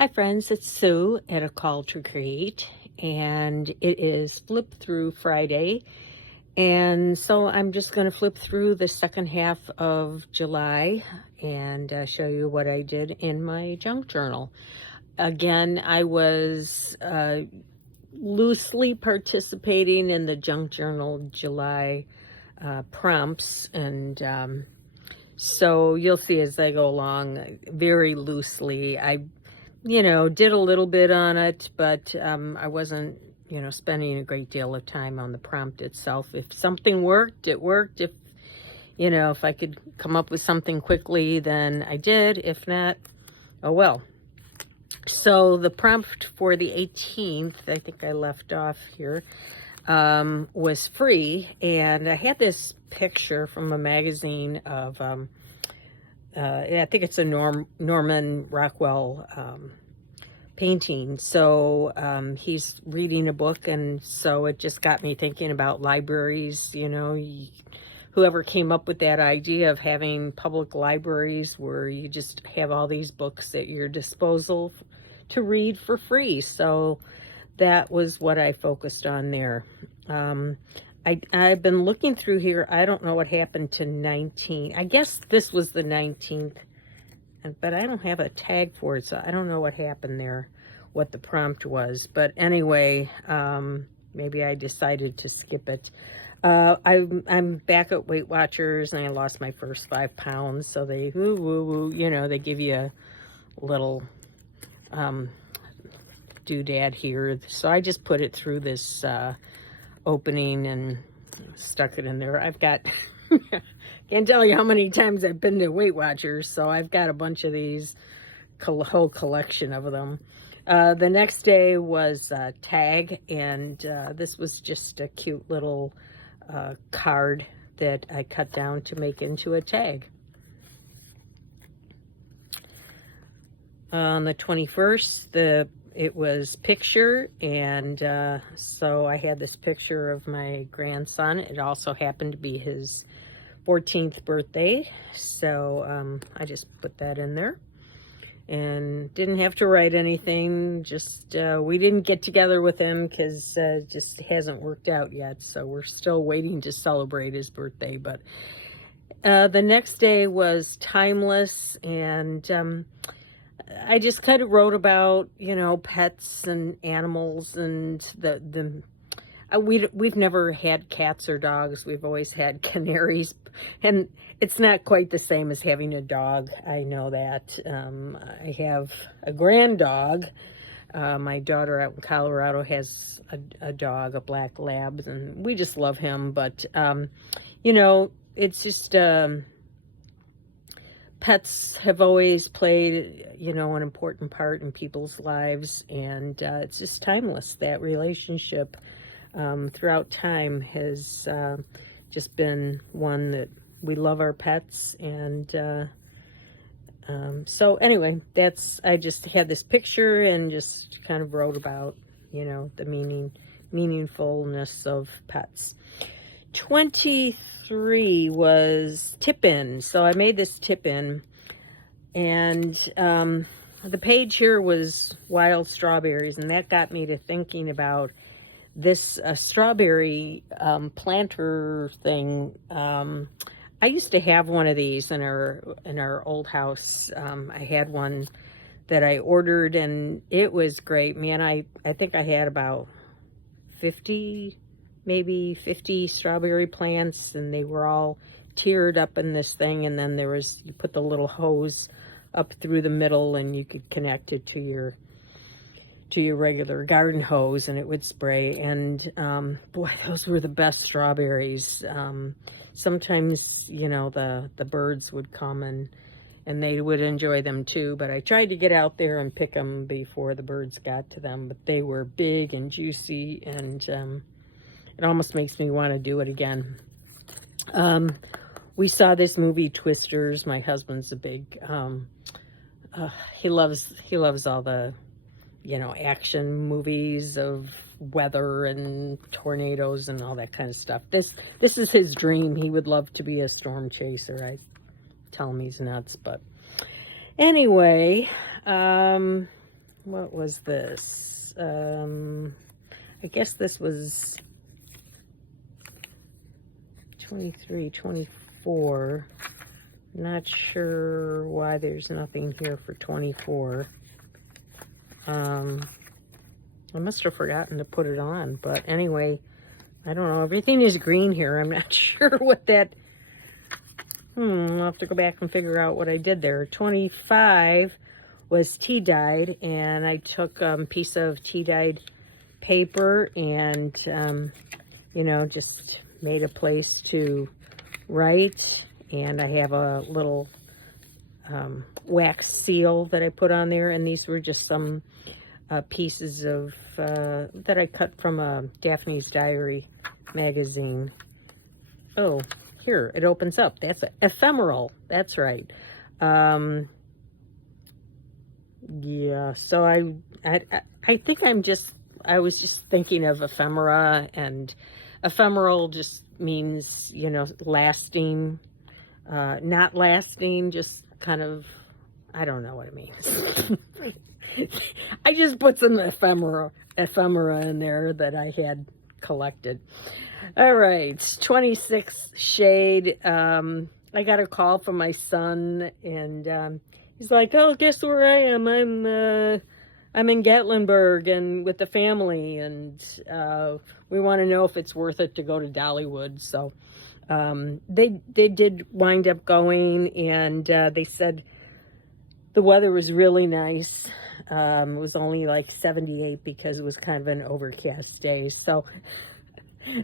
Hi friends, it's Sue at A Call to Create, and it is Flip Through Friday. And so I'm just going to flip through the second half of July and show you what I did in my junk journal. Again, I was loosely participating in the junk journal July prompts, and so you'll see as I go along, very loosely. I did a little bit on it, but I wasn't, spending a great deal of time on the prompt itself. If something worked, it worked. If I could come up with something quickly, then I did. If not, oh well. So the prompt for the 18th, I think I left off here, was free. And I had this picture from a magazine of, I think it's a Norman Rockwell painting. So he's reading a book, and so it just got me thinking about libraries. Whoever came up with that idea of having public libraries where you just have all these books at your disposal to read for free. So that was what I focused on there. I've been looking through here. I don't know what happened to 19. I guess this was the 19th, but I don't have a tag for it, so I don't know what happened there, what the prompt was. But anyway, maybe I decided to skip it. I'm back at Weight Watchers, and I lost my first 5 pounds. So they, they give you a little doodad here. So I just put it through this opening and stuck it in there. I've got, can't tell you how many times I've been to Weight Watchers, so I've got a bunch of these, whole collection of them. The next day was tag, and this was just a cute little card that I cut down to make into a tag. On the 21st, it was picture, and so I had this picture of my grandson. It also happened to be his 14th birthday, so I just put that in there and didn't have to write anything. Just we didn't get together with him because it just hasn't worked out yet, so we're still waiting to celebrate his birthday. But the next day was timeless, and I just kind of wrote about, pets and animals, and we've never had cats or dogs. We've always had canaries, and it's not quite the same as having a dog. I know that. I have a grand dog. My daughter out in Colorado has a dog, a black lab, and we just love him. But, it's just... pets have always played, an important part in people's lives, and it's just timeless. That relationship throughout time has just been one that we love our pets. And so anyway, I just had this picture and just kind of wrote about, the meaningfulness of pets. 23 was tip-in. So I made this tip-in, and the page here was wild strawberries, and that got me to thinking about this strawberry planter thing. I used to have one of these in our old house. I had one that I ordered, and it was great. Man, I think I had about 50 strawberry plants, and they were all tiered up in this thing. And then you put the little hose up through the middle, and you could connect it to your regular garden hose, and it would spray. And boy, those were the best strawberries. Sometimes, the birds would come and they would enjoy them too, but I tried to get out there and pick them before the birds got to them. But they were big and juicy, and it almost makes me want to do it again. We saw this movie, Twisters. My husband's a big, he loves all the, action movies of weather and tornadoes and all that kind of stuff. This is his dream. He would love to be a storm chaser. I tell him he's nuts, but anyway, what was this? I guess this was 23, 24. Not sure why there's nothing here for 24. I must have forgotten to put it on, but anyway, I don't know. Everything is green here. I'm not sure what that... I'll have to go back and figure out what I did there. 25 was tea dyed, and I took a piece of tea dyed paper and, you know, just made a place to write. And I have a little wax seal that I put on there, and these were just some pieces of that I cut from a Daphne's Diary magazine. Oh, here it opens up. That's ephemeral. That's right. Yeah. So I think I was just thinking of ephemera, and ephemeral just means, you know, lasting, not lasting, just kind of, I don't know what it means. I just put some ephemera in there that I had collected. All right, 26 shade. I got a call from my son, and he's like, "Oh, guess where I am? I'm in Gatlinburg and with the family, and we want to know if it's worth it to go to Dollywood." So they did wind up going, and they said the weather was really nice. It was only like 78 because it was kind of an overcast day. So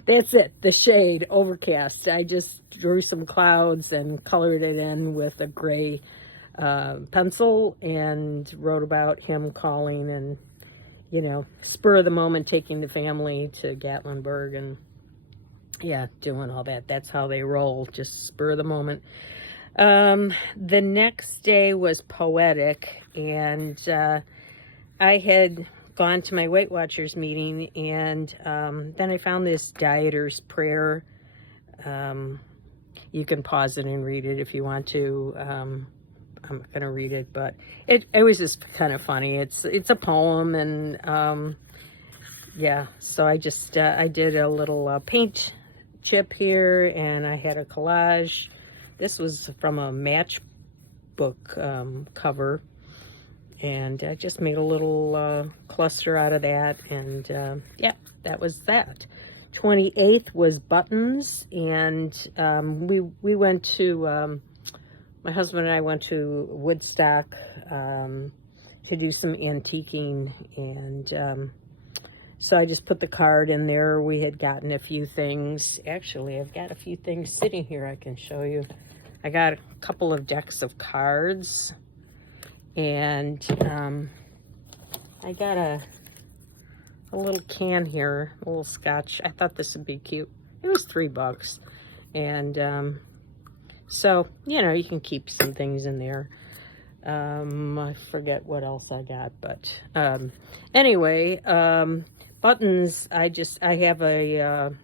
that's it, the shade, overcast. I just drew some clouds and colored it in with a gray pencil and wrote about him calling and, you know, spur of the moment, taking the family to Gatlinburg and, yeah, doing all that. That's how they roll, just spur of the moment. The next day was poetic, and I had gone to my Weight Watchers meeting, and then I found this Dieter's Prayer. You can pause it and read it if you want to. I'm not going to read it, but it was just kind of funny. It's a poem, and yeah, so I just I did a little paint chip here, and I had a collage. This was from a matchbook cover, and I just made a little cluster out of that, and yeah, that was that. 28th was buttons, and we went to, my husband and I went to Woodstock to do some antiquing, and so I just put the card in there. We had gotten a few things. Actually, I've got a few things sitting here I can show you. I got a couple of decks of cards, and I got a little can here, a little scotch. I thought this would be cute. It was $3, and so, you know, you can keep some things in there. I forget what else I got, but anyway, buttons. I have a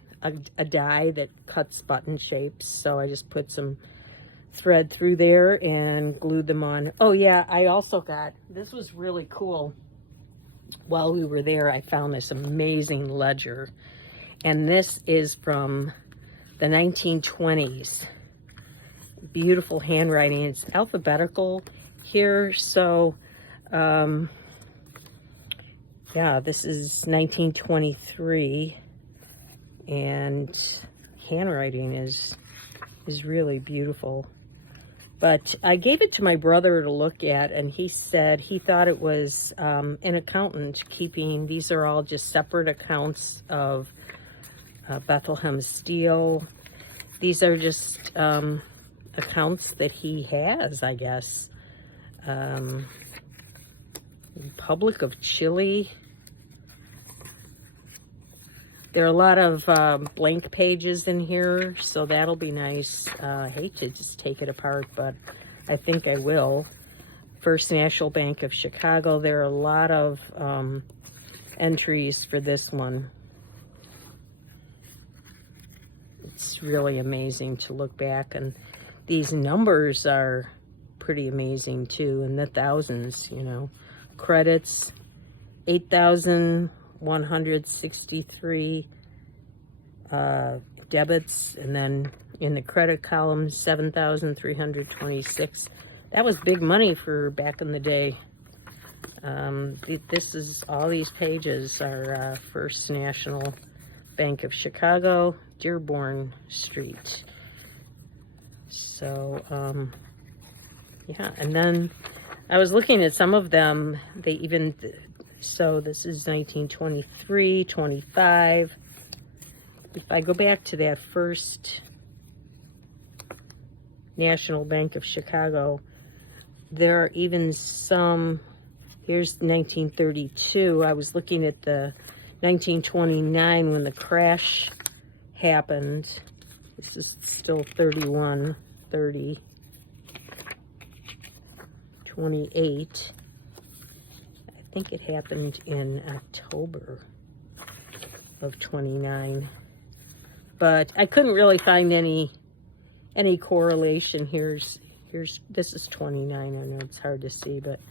die that cuts button shapes, so I just put some thread through there and glued them on. Oh yeah, I also got, this was really cool. While we were there, I found this amazing ledger, and this is from the 1920s. Beautiful handwriting. It's alphabetical here, so yeah, this is 1923, and handwriting is really beautiful. But I gave it to my brother to look at, and he said he thought it was an accountant keeping, these are all just separate accounts of Bethlehem Steel. These are just accounts that he has, I guess. Republic of Chile. There are a lot of blank pages in here, so that'll be nice. I hate to just take it apart, but I think I will. First National Bank of Chicago. There are a lot of entries for this one. It's really amazing to look back, and these numbers are pretty amazing too, in the thousands, you know. Credits, 8,163 debits, and then in the credit column, 7,326. That was big money for back in the day. This is, all these pages are First National Bank of Chicago, Dearborn Street. So, yeah, and then I was looking at some of them, they even, so this is 1923, 25. If I go back to that First National Bank of Chicago, there are even some, here's 1932. I was looking at the 1929 when the crash happened. This is still 31, 30, 28. I think it happened in October of 29. But I couldn't really find any correlation. Here's this is 29. I know it's hard to see, but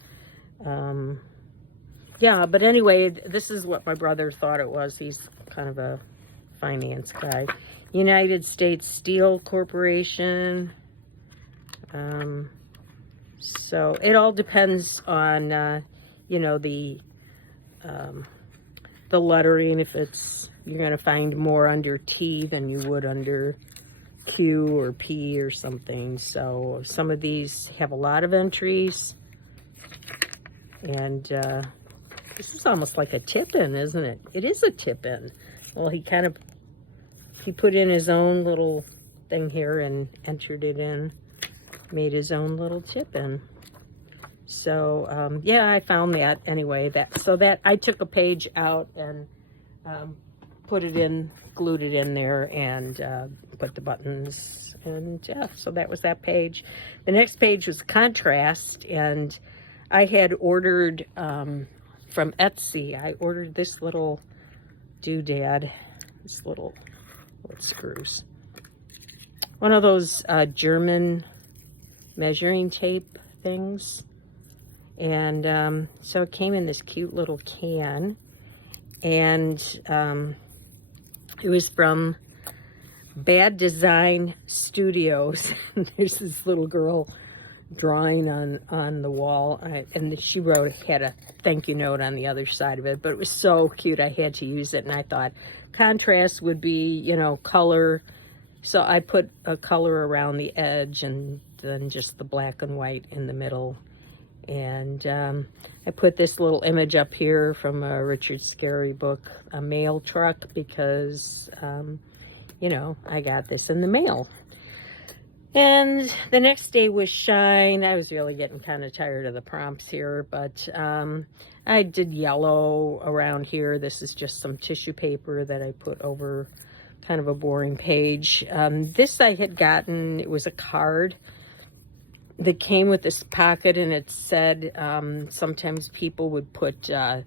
yeah, but anyway, this is what my brother thought it was. He's kind of a finance guy. United States Steel Corporation. So it all depends on you know, the lettering. If it's, you're going to find more under T than you would under Q or P or something. So some of these have a lot of entries. And this is almost like a tip-in, isn't it? It is a tip-in. Well, he put in his own little thing here and entered it in. Made his own little tip-in. So, yeah, I found that anyway. So that I took a page out and put it in, glued it in there, and put the buttons. And yeah, so that was that page. The next page was contrast, and I had ordered from Etsy. I ordered this little doodad, this little, what screws? One of those German measuring tape things. And so it came in this cute little can, and it was from Bad Design Studios. There's this little girl drawing on the wall, and she had a thank you note on the other side of it, but it was so cute I had to use it, and I thought contrast would be, you know, color, so I put a color around the edge and then just the black and white in the middle. And I put this little image up here from a Richard Scarry book, a mail truck, because, you know, I got this in the mail. And the next day was shine. I was really getting kind of tired of the prompts here, but I did yellow around here. This is just some tissue paper that I put over kind of a boring page. This I had gotten, it was a card that came with this pocket, and it said sometimes people would put a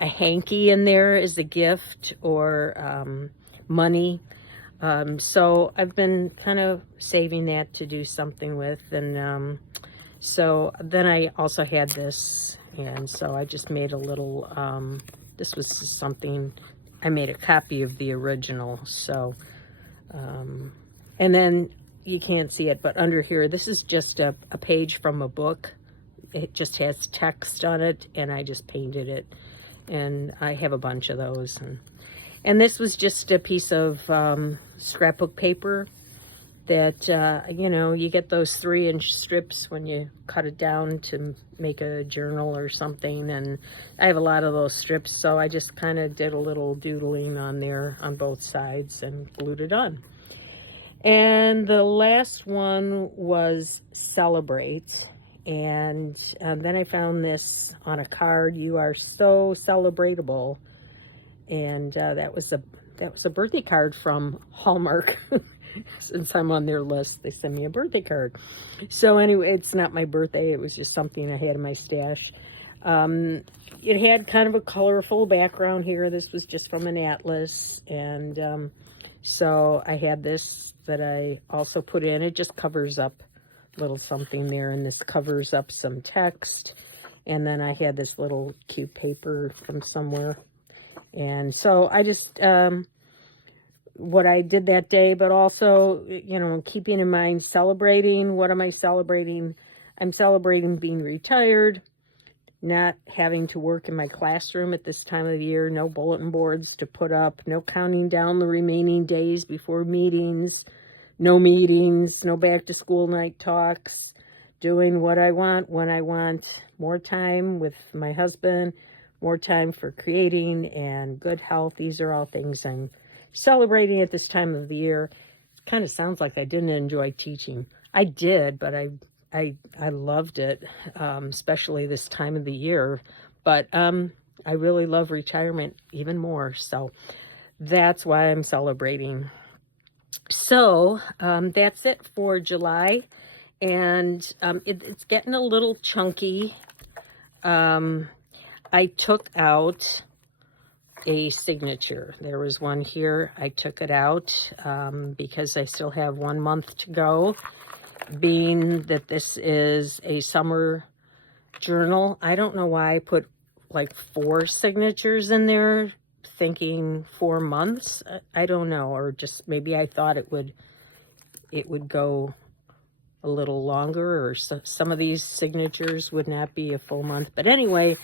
hanky in there as a gift, or money. So I've been kind of saving that to do something with. And so then I also had this, and so I just made a little, this was something, I made a copy of the original. So, and then you can't see it, but under here, this is just a page from a book. It just has text on it, and I just painted it, and I have a bunch of those. And this was just a piece of scrapbook paper that, you know, you get those 3-inch strips when you cut it down to make a journal or something, and I have a lot of those strips, so I just kind of did a little doodling on there on both sides and glued it on. And the last one was Celebrate. And then I found this on a card, You Are So Celebratable. And that was a birthday card from Hallmark. Since I'm on their list, they send me a birthday card. So anyway, it's not my birthday. It was just something I had in my stash. It had kind of a colorful background here. This was just from an atlas. And so I had this that I also put in. It just covers up a little something there, and this covers up some text. And then I had this little cute paper from somewhere. And so I just, what I did that day, but also, you know, keeping in mind celebrating. What am I celebrating? I'm celebrating being retired, not having to work in my classroom at this time of year, no bulletin boards to put up, no counting down the remaining days before meetings, no back to school night talks, doing what I want when I want, more time with my husband, more time for creating, and good health. These are all things I'm celebrating at this time of the year. It kind of sounds like I didn't enjoy teaching. I did, but I loved it, especially this time of the year. But I really love retirement even more. So that's why I'm celebrating. So that's it for July. And it's getting a little chunky. I took out a signature. There was one here. I took it out because I still have 1 month to go. Being that this is a summer journal, I don't know why I put like 4 signatures in there, thinking 4 months. I don't know, or just maybe I thought it would go a little longer, or some of these signatures would not be a full month. But anyway,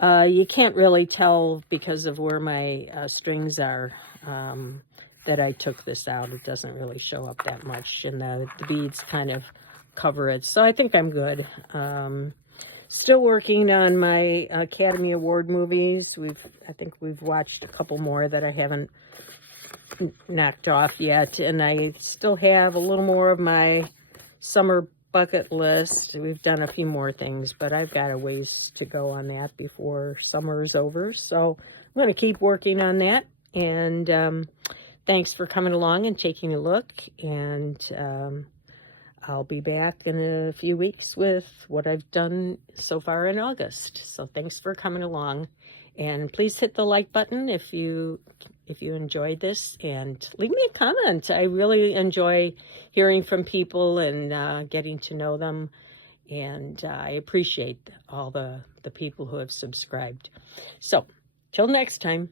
you can't really tell because of where my strings are that I took this out. It doesn't really show up that much, and the beads kind of cover it. So I think I'm good. Still working on my Academy Award movies. I think we've watched a couple more that I haven't knocked off yet, and I still have a little more of my summer bucket list. We've done a few more things, but I've got a ways to go on that before summer is over. So I'm going to keep working on that. And thanks for coming along and taking a look. And I'll be back in a few weeks with what I've done so far in August. So thanks for coming along. And please hit the like button if you enjoyed this, and leave me a comment. I really enjoy hearing from people and getting to know them, and I appreciate all the people who have subscribed. So till next time.